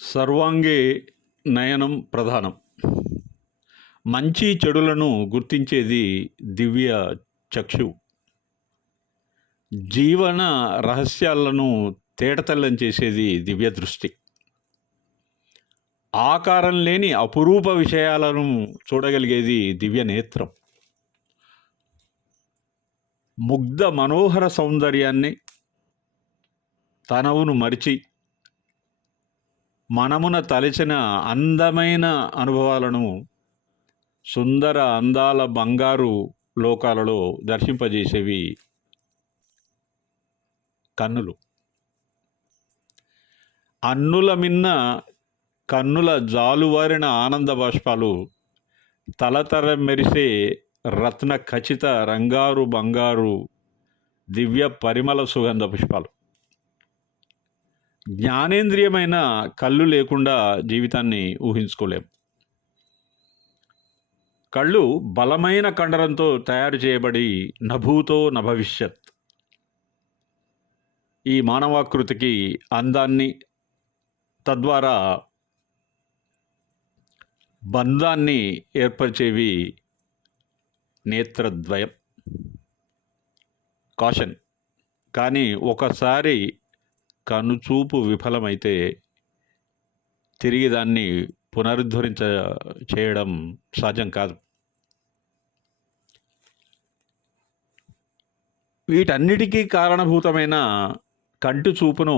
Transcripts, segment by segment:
సర్వాంగే నయనం ప్రధానం. మంచి చెడులను గుర్తించేది దివ్య చక్షువు. జీవన రహస్యాలను తేటతెల్లం చేసేది దివ్య దృష్టి. ఆకారం లేని అపురూప విషయాలను చూడగలిగేది దివ్య నేత్రం. ముగ్ధ మనోహర సౌందర్యాన్ని తనవును మరిచి మనమున తలచిన అందమైన అనుభవాలను సుందర అందాల బంగారు లోకాలలో దర్శింపజేసేవి కన్నులు. అన్నుల మిన్న కన్నుల జాలువారిన ఆనంద బాష్పాలు, తలతర మెరిసే రత్న ఖచిత రంగారు బంగారు దివ్య పరిమళ సుగంధ పుష్పాలు. జ్ఞానేంద్రియమైన కళ్ళు లేకుండా జీవితాన్ని ఊహించుకోలేం. కళ్ళు బలమైన కండరంతో తయారు చేయబడి నభూతో నభవిష్యత్ ఈ మానవాకృతికి అందాన్ని, తద్వారా బంధాన్ని ఏర్పరిచేవి నేత్రద్వయం. కాషన్. కానీ ఒకసారి కనుచూపు విఫలమైతే తిరిగి దాన్ని పునరుద్ధరించ చేయడం సాధ్యం కాదు. వీటన్నిటికీ కారణభూతమైన కంటి చూపును,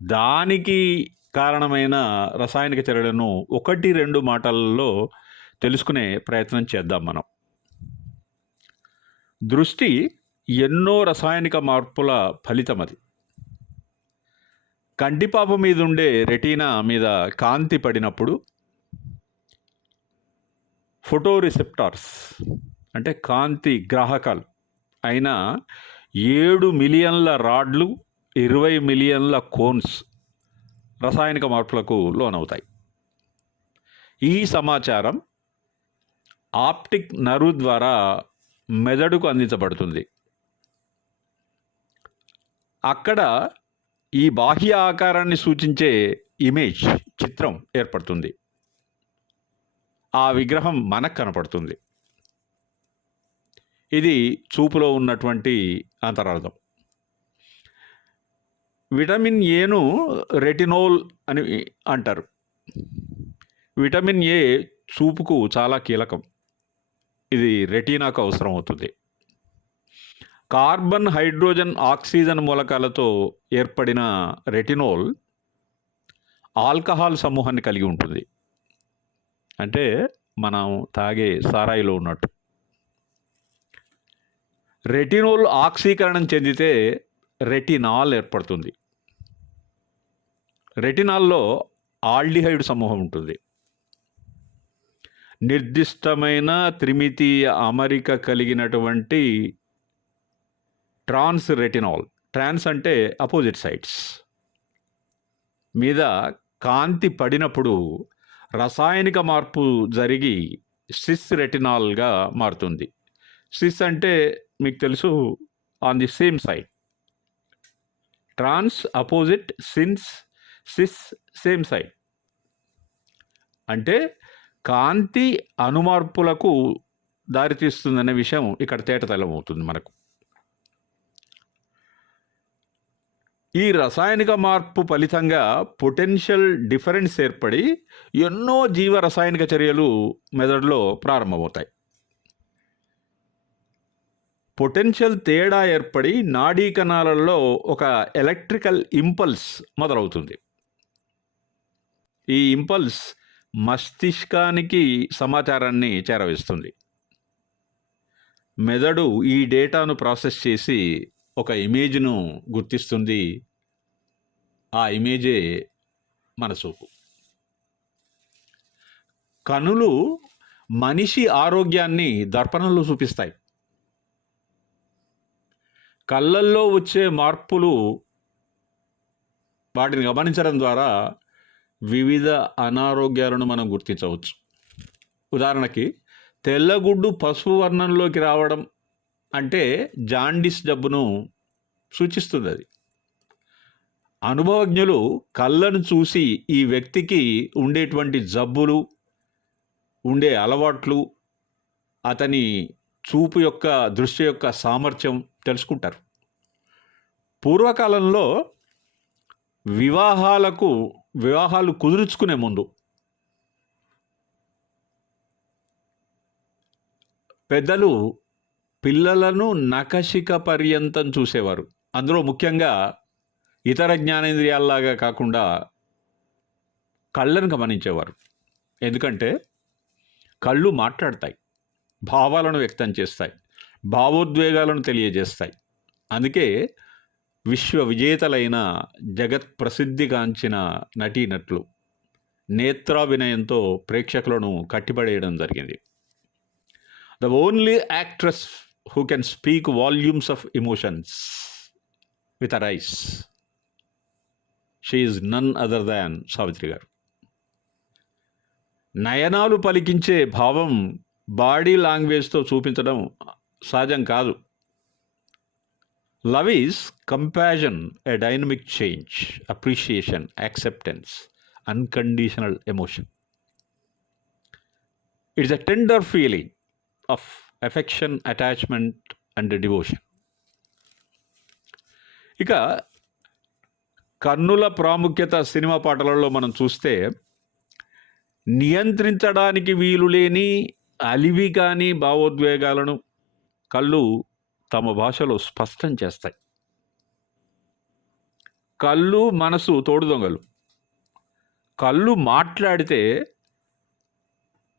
దానికి కారణమైన రసాయనిక చర్యలను 1-2 మాటలలో తెలుసుకునే ప్రయత్నం చేద్దాం మనం. దృష్టి ఎన్నో రసాయనిక మార్పుల ఫలితం. అది కంటిపాప మీద ఉండే రెటీనా మీద కాంతి పడినప్పుడు ఫోటో రిసెప్టార్స్ అంటే కాంతి గ్రాహకాలు అయిన 7 మిలియన్ల రాడ్లు, 20 మిలియన్ల కోన్స్ రసాయనిక మార్పులకు లోనవుతాయి. ఈ సమాచారం ఆప్టిక్ నర్వ్ ద్వారా మెదడుకు అందించబడుతుంది. అక్కడ ఈ బాహ్య ఆకారాన్ని సూచించే ఇమేజ్, చిత్రం ఏర్పడుతుంది. ఆ విగ్రహం మనకు కనపడుతుంది. ఇది చూపులో ఉన్నటువంటి అంతరార్థం. విటమిన్ ఏను రెటినోల్ అని అంటారు. విటమిన్ ఏ చూపుకు చాలా కీలకం. ఇది రెటీనాకు అవసరం అవుతుంది. కార్బన్, హైడ్రోజన్, ఆక్సిజన్ మూలకాలతో ఏర్పడిన రెటినోల్ ఆల్కహాల్ సమూహాన్ని కలిగి ఉంటుంది. అంటే మనం తాగే సారాయిలో ఉన్నట్టు. రెటినోల్ ఆక్సీకరణం చెందితే రెటినాల్ ఏర్పడుతుంది. రెటినాల్లో ఆల్డిహైడ్ సమూహం ఉంటుంది. నిర్దిష్టమైన త్రిమితీయ అమరిక కలిగినటువంటి ట్రాన్స్ రెటినాల్, ట్రాన్స్ అంటే అపోజిట్ సైడ్స్ మీద కాంతి పడినప్పుడు రసాయనిక మార్పు జరిగి సిస్ రెటినాల్గా మారుతుంది. సిస్ అంటే మీకు తెలుసు, on the same side. Trans opposite, cis same side. అంటే కాంతి అనుమార్పులకు దారితీస్తుందనే విషయం ఇక్కడ తేటతెల్లమవుతుంది మనకు. ఈ రసాయనిక మార్పు ఫలితంగా పొటెన్షియల్ డిఫరెన్స్ ఏర్పడి ఎన్నో జీవ రసాయనిక చర్యలు మెదడులో ప్రారంభమవుతాయి. పొటెన్షియల్ తేడా ఏర్పడి నాడీ కణాలలో ఒక ఎలక్ట్రికల్ ఇంపల్స్ మొదలవుతుంది. ఈ ఇంపల్స్ మస్తిష్కానికి సమాచారాన్ని చేరవేస్తుంది. మెదడు ఈ డేటాను ప్రాసెస్ చేసి ఒక ఇమేజ్ను గుర్తిస్తుంది. ఆ ఇమేజే మన చూపు. కనులు మనిషి ఆరోగ్యాన్ని దర్పణంలో చూపిస్తాయి. కళ్ళల్లో వచ్చే మార్పులు, వాటిని గమనించడం ద్వారా వివిధ అనారోగ్యాలను మనం గుర్తించవచ్చు. ఉదాహరణకి తెల్లగుడ్డు పసుపు వర్ణంలోకి రావడం అంటే జాండీస్ జబ్బును సూచిస్తుంది. అది అనుభవజ్ఞులు కళ్ళను చూసి ఈ వ్యక్తికి ఉండేటువంటి జబ్బులు, ఉండే అలవాట్లు, అతని చూపు యొక్క దృష్టి యొక్క సామర్థ్యం తెలుసుకుంటారు. పూర్వకాలంలో వివాహాలు కుదుర్చుకునే ముందు పెద్దలు పిల్లలను నఖశిఖ పర్యంతం చూసేవారు. అందులో ముఖ్యంగా ఇతర జ్ఞానేంద్రియాల్లాగా కాకుండా కళ్ళను గమనించేవారు. ఎందుకంటే కళ్ళు మాట్లాడతాయి, భావాలను వ్యక్తం చేస్తాయి, భావోద్వేగాలను తెలియజేస్తాయి. అందుకే విశ్వ విజేతలైన జగత్ ప్రసిద్ధిగాంచిన నటీనటులు నేత్రాభినయంతో ప్రేక్షకులను కట్టిపడేయడం జరిగింది. The only actress who can speak volumes of emotions with her eyes, she is none other than Savitri garu. నయనాలు పలికించే భావం బాడీ లాంగ్వేజ్తో చూపించడం సహజం కాదు. Love is compassion, a dynamic change, appreciation, acceptance, unconditional emotion. It's a tender feeling of affection, attachment and devotion. ఇక కన్నుల ప్రాముఖ్యత సినిమా పాటలలో మనం చూస్తే, నియంత్రించడానికి వీలులేని అలివి కాని భావోద్వేగాలను కళ్ళు తమ భాషలో స్పష్టం చేస్తాయి. కళ్ళు మనసు తోడు దొంగలు. కళ్ళు మాట్లాడితే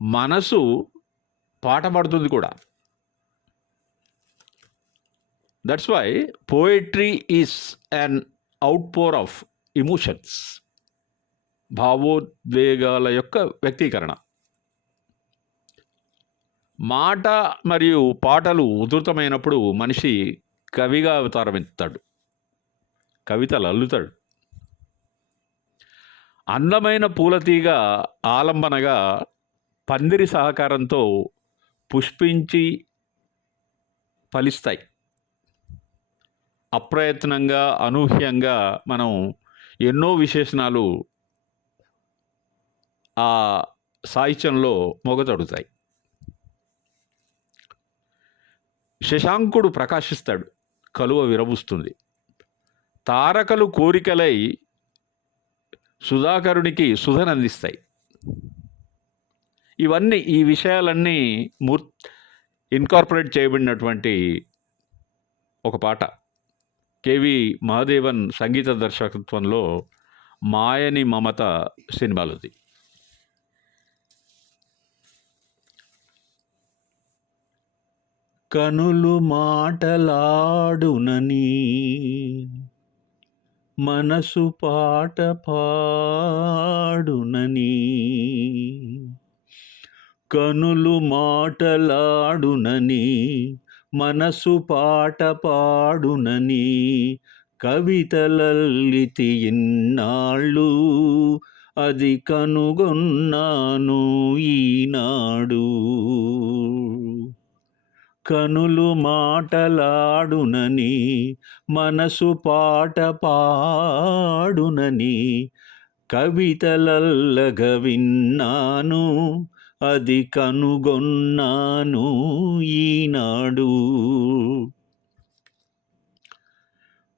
మనసు పాట పాడుతుంది కూడా. That's why poetry is an outpour of emotions, భావోద్వేగాల యొక్క వ్యక్తీకరణ. మాట మరియు పాటలు ఉధృతమైనప్పుడు మనిషి కవిగా అవతారం ఎత్తాడు, కవితలు అల్లుతాడు. అందమైన పూలతీగ ఆలంబనగా పందిరి సహకారంతో పుష్పించి ఫలిస్తాయి. అప్రయత్నంగా, అనూహ్యంగా మనం ఎన్నో విశేషణాలు ఆ సాహిత్యంలో మొగతడుతాయి. శశాంకుడు ప్రకాశిస్తాడు, కలువ విరబూస్తుంది. తారకలు కోరికలై సుధాకరునికి సుధనందిస్తాయి. ఇవన్నీ, ఈ విషయాలన్నీ ఇన్కార్పొరేట్ చేయబడినటువంటి ఒక పాట కెవి మహాదేవన్ సంగీత దర్శకత్వంలో మాయని మమత సినిమాలోది. కనులు మాటలాడునని, మనసు పాట పాడునని. కనులు మాటలాడునని, మనసు పాట పాడునని, కవితలల్లితి ఇన్నాళ్ళు, అది కనుగొన్నాను ఈనాడు. కనులు మాటలాడునని, మనసు పాట పాడునని, కవితలల్లగ విన్నాను, అది కనుగొన్నాను ఈనాడు.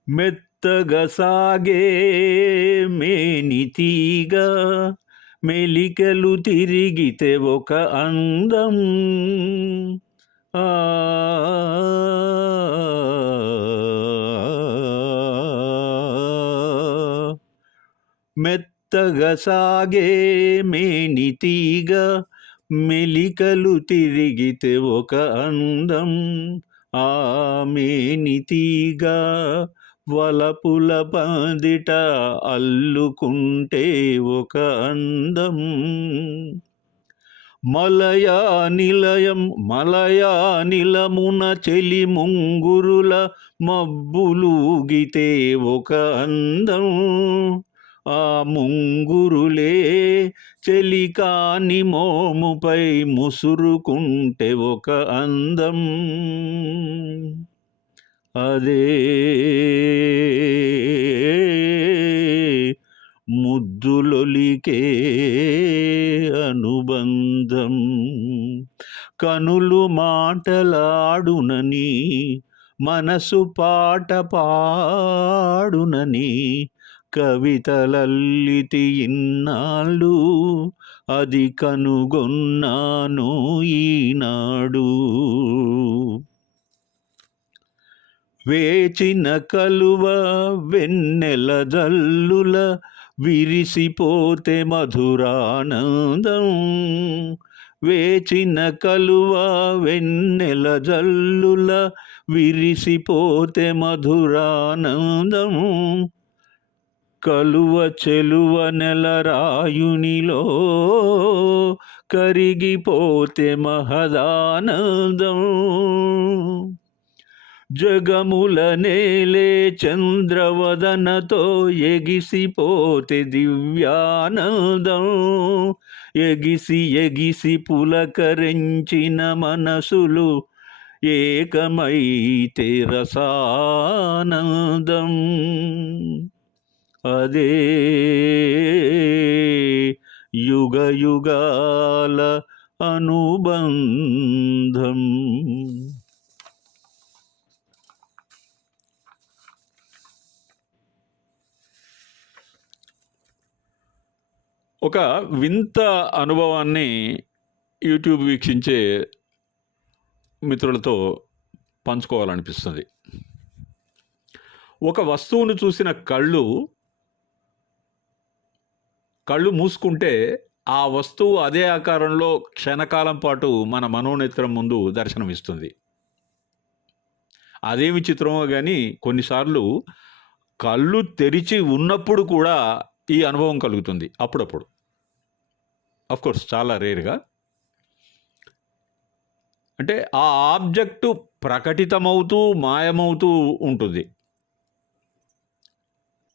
మెత్తగా సాగే మేనితీగా, మెలికలు తిరిగితే ఒక అందం. మెత్తగా సాగే మేనితీగా, మెలికలు తిరిగితే ఒక అందం. ఆ మేనితీగా వలపుల పందిట అల్లుకుంటే ఒక అందం. మలయానిలమున చెలి ముంగురుల మబ్బులూగితే ఒక అందం. ఆ ముంగురులే చెలికాని మోముపై ముసురుకుంటే ఒక అందం. అదే ముద్దులొలికే అనుబంధం. కనులు మాటలాడునని, మనసు పాట పాడునని, కవితలల్లితి ఇన్నాళ్ళు, అది కనుగొన్నాను ఈనాడు. వేచిన కలువ వెన్నెల జల్లుల, విరిసిపోతే మధురానందం. వేచిన కలువ వెన్నెల జల్లుల, విరిసిపోతే మధురానందం. కలువ చెలువ నెలరాయునిలో, కరిగిపోతే మహదానందం. జగముల నేలే చంద్రవదనతో, ఎగిసిపోతే దివ్యానందం. ఎగిసి ఎగిసి పులకరించిన మనసులు, ఏకమైతే రసానందం. అదే యుగ యుగాల అనుబంధం. ఒక వింత అనుభవాన్ని యూట్యూబ్ వీక్షించే మిత్రులతో పంచుకోవాలనిపిస్తుంది. ఒక వస్తువును చూసిన కళ్ళు మూసుకుంటే ఆ వస్తువు అదే ఆకారంలో క్షణకాలం పాటు మన మనోనేత్రం ముందు దర్శనమిస్తుంది. అదేమి చిత్రమో కానీ కొన్నిసార్లు కళ్ళు తెరిచి ఉన్నప్పుడు కూడా ఈ అనుభవం కలుగుతుంది అప్పుడప్పుడు. కోర్స్ చాలా రేర్గా. అంటే ఆ ఆబ్జెక్టు ప్రకటితమవుతూ మాయమవుతూ ఉంటుంది.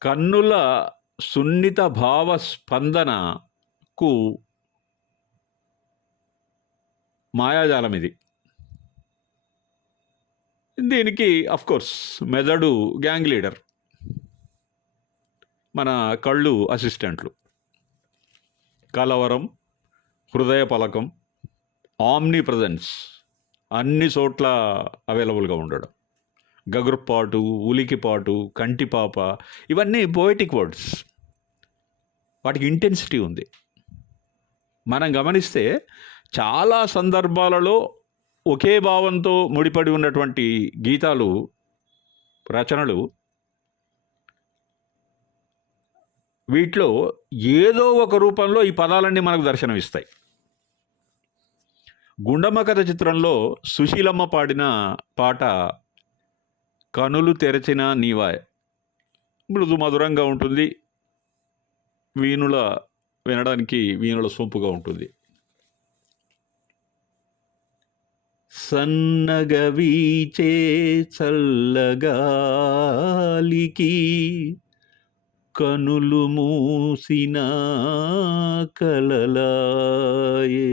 కన్నుల సున్నిత భావ స్పందనకు మాయాజాలం ఇది. దీనికి కోర్స్ మెదడు గ్యాంగ్ లీడర్, మన కళ్ళు అసిస్టెంట్లు. కలవరం, హృదయ పలకం, ఆమ్ని ప్రజెన్స్ అన్ని చోట్ల అవైలబుల్గా ఉండడం. గగుర్పాటు, ఉలికిపాటు, కంటిపాప, ఇవన్నీ పోయిటిక్ వర్డ్స్. వాటికి ఇంటెన్సిటీ ఉంది. మనం గమనిస్తే చాలా సందర్భాలలో ఒకే భావంతో ముడిపడి ఉన్నటువంటి గీతాలు, రచనలు, వీటిలో ఏదో ఒక రూపంలో ఈ పదాలన్నీ మనకు దర్శనమిస్తాయి. గుండమ్మ కథ చిత్రంలో సుశీలమ్మ పాడిన పాట కనులు తెరచిన నీవాయ్ మృదు మధురంగా ఉంటుంది. వినడానికి వీణుల సొంపుగా ఉంటుంది. సన్నగా వీచే చల్లగాలికి, కనులు మూసిన కలలాయే.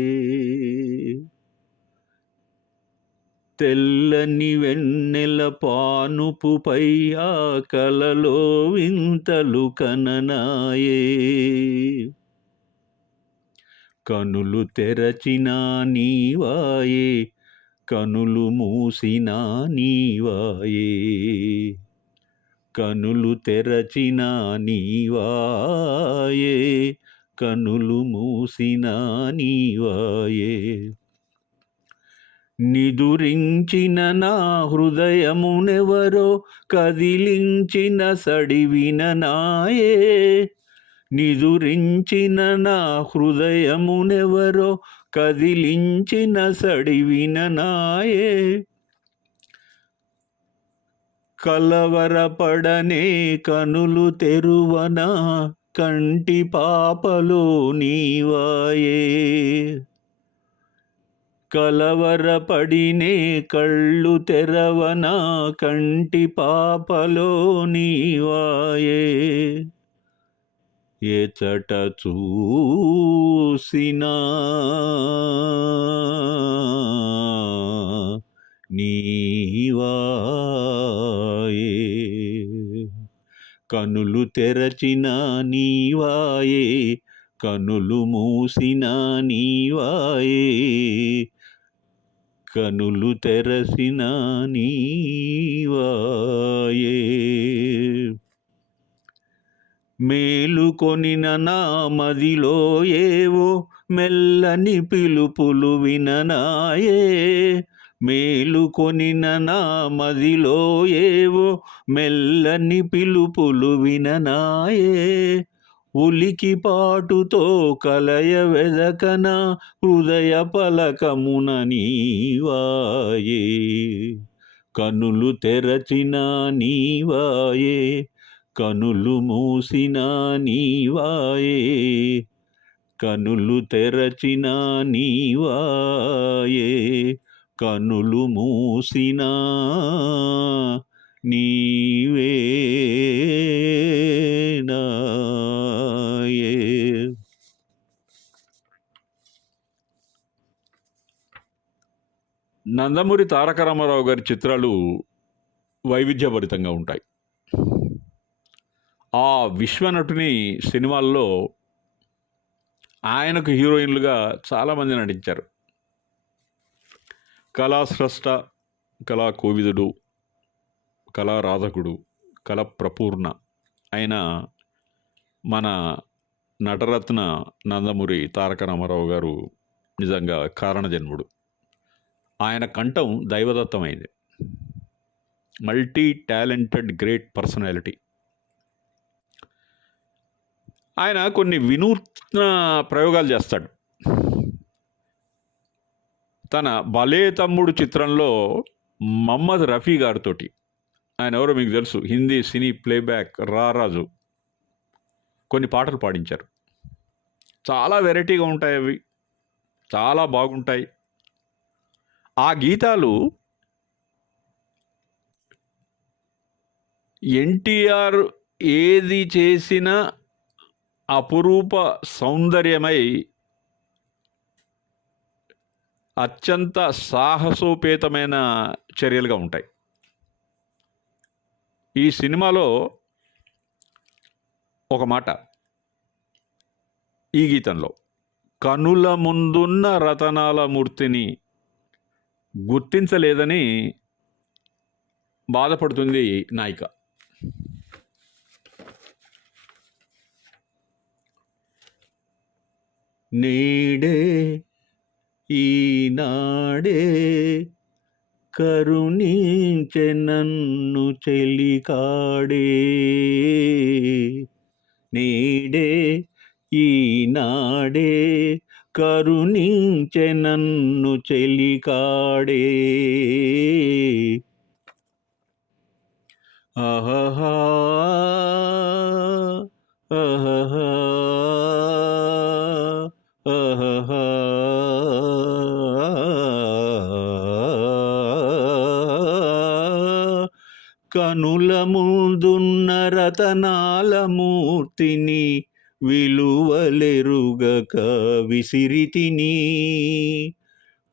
తెల్లని వెన్నెల పానుపుపై ఆ కలలో వింతలు కననాయే. కనులు తెరచిన నీవాయే, కనులు మూసిన నీవాయే. కనులు తెరచిన నీవాయే, కనులు మూసిన నీవాయే. నిదురించిన నా హృదయమునెవరో కదిలించిన సడివిన నాయే. నిదురించిన నా హృదయమునెవరో కదిలించిన సడివిన నాయే. కలవరపడనే కనులు తెరువన కంటి పాపలో నీవాయే. కలవరపడినే కళ్ళు తెరవన కంటి పాపలో నీవాయే. ఎచట చూసినా నీవాయే. కనులు తెరచిన నీవాయే, కనులు మూసిన నీవాయే, కనులు తెరసిన నీవాయే. మేలుకొనిన నా మదిలో ఏవో మెల్లని పిలుపులు విననాయే, మేలుకొనిన నా మదిలో ఏవో మెల్లని పిలుపులు విననాయే, ఉలికి పాటుతో కలయ వెదకన హృదయ పలకమున నీవాయే, కనులు తెరచిన నీవాయే, కనులు మూసిన నీవాయే, కనులు తెరచిన నీవాయే, కనులు మూసిన నీవేనాయే. నందమూరి తారక రామారావు గారి చిత్రాలు వైవిధ్యభరితంగా ఉంటాయి. ఆ విశ్వనటుని సినిమాల్లో ఆయనకు హీరోయిన్లుగా చాలామంది నటించారు. కళాస్రష్ట, కళా కోవిదుడు, కళారాధకుడు, కళ ప్రపూర్ణ అయిన మన నటరత్న నందమూరి తారక రామారావు గారు నిజంగా కారణజన్ముడు. ఆయన కంఠం దైవదత్తమైంది. Multi talented great personality. ఆయన కొన్ని వినూత్న ప్రయోగాలు చేస్తాడు. తన భలే తమ్ముడు చిత్రంలో మహమ్మద్ రఫీ గారితోటి, ఆయన ఎవరో మీకు తెలుసు, హిందీ సినీ ప్లేబ్యాక్ రారాజు, కొన్ని పాటలు పాడించారు. చాలా వెరైటీగా ఉంటాయి, అవి చాలా బాగుంటాయి. ఆ గీతాలు ఎన్టీఆర్ ఏది చేసినా అపురూప సౌందర్యమై అత్యంత సాహసోపేతమైన చర్యలుగా ఉంటాయి. ఈ సినిమాలో ఒక మాట ఈ గీతంలో, కనుల ముందున్న రతనాల మూర్తిని గుర్తించలేదని బాధపడుతుంది నాయిక. నేడే ఈనాడే కరుణించె నన్ను చెలికాడే, నేడే ఈనాడే కరుణించె నన్ను చెలికాడే, ఆహా ఆహా ఆహా. కనుల ముందున్న రతనాల మూర్తిని విలువలెరుగక విసిరితిని,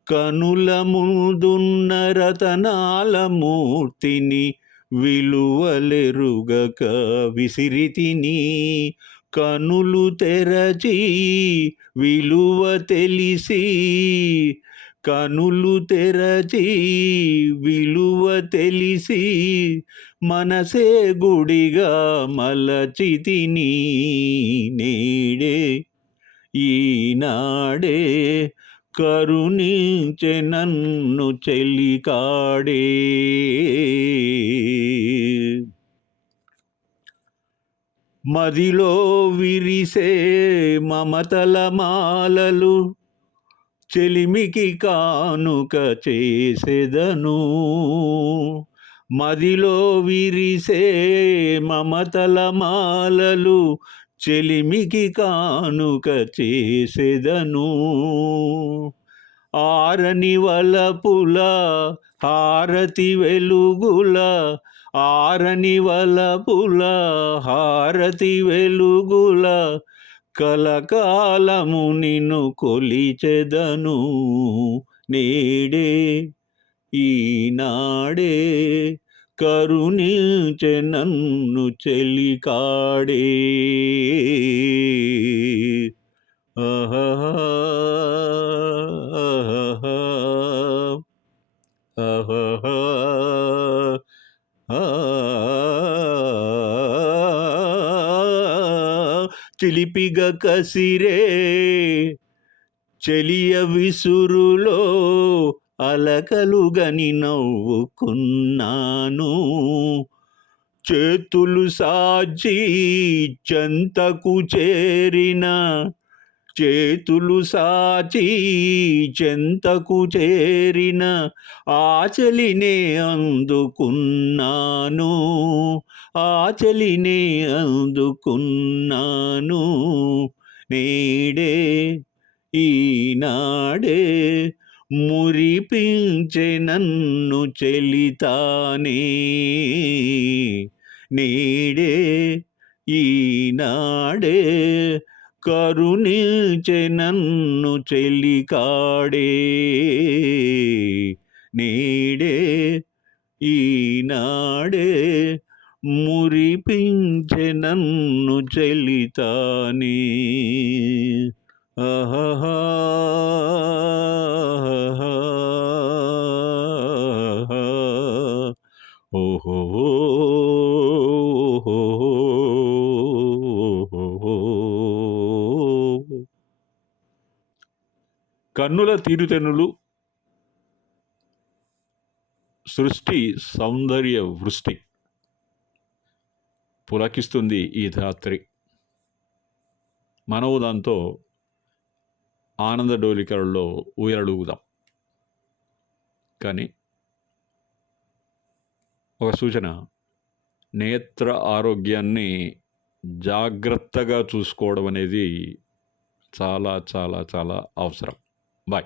కనుల ముందున్న రతనాల మూర్తిని విలువలెరుగక విసిరితిని, కనులు తెరచి విలువ తెలిసి, కనులు తెరచి విలువ తెలిసి, మనసే గుడిగా మలచితిని, నేడే ఈనాడే కరుణించె నన్ను చెలికాడే. మదిలో విరిసే మమతల మాలలు చెలిమికి కానుక చేసెదను, మదిలో విరిసే మమతల మాలలు చెలిమికి కానుక చేసెదను, ఆరని వలపుల హారతి వెలుగుల, ఆరని వలపుల హారతి వెలుగుల కలకాలము నిన్ను కొలిచెదను, నేడే ఈనాడే కరుణించె నన్ను చెలికాడే. ఆహాహా, ఆహాహా, ఆహాహా, ఆ. చిలిపిగ కసిరే చెలియ విసురులో అలకలుగని నవ్వుకున్నాను. చేతులు సాచి చెంతకు చేరిన, చేతులు సాచి చెంతకు చేరిన ఆచలినే అందుకున్నాను, ఆచలినే అందుకున్నాను. నేడే ఈనాడే మురిపించె నన్ను చెలితానే. నేడే ఈనాడే కరుణించె నన్ను చెలికాడే. నేడే ఈనాడే మురిపించె నన్ను చెలితానే. ఆహాహా, ఓహో, కన్నుల తీరుతెన్నులు సృష్టి సౌందర్య వృష్టి పులకిస్తుంది ఈ రాత్రి. మనము దాంతో ఆనంద డోలికలలో ఊయలూగుదాం. కానీ ఒక సూచన, నేత్ర ఆరోగ్యాన్ని జాగ్రత్తగా చూసుకోవడం అనేది చాలా చాలా చాలా అవసరం. బాయ్.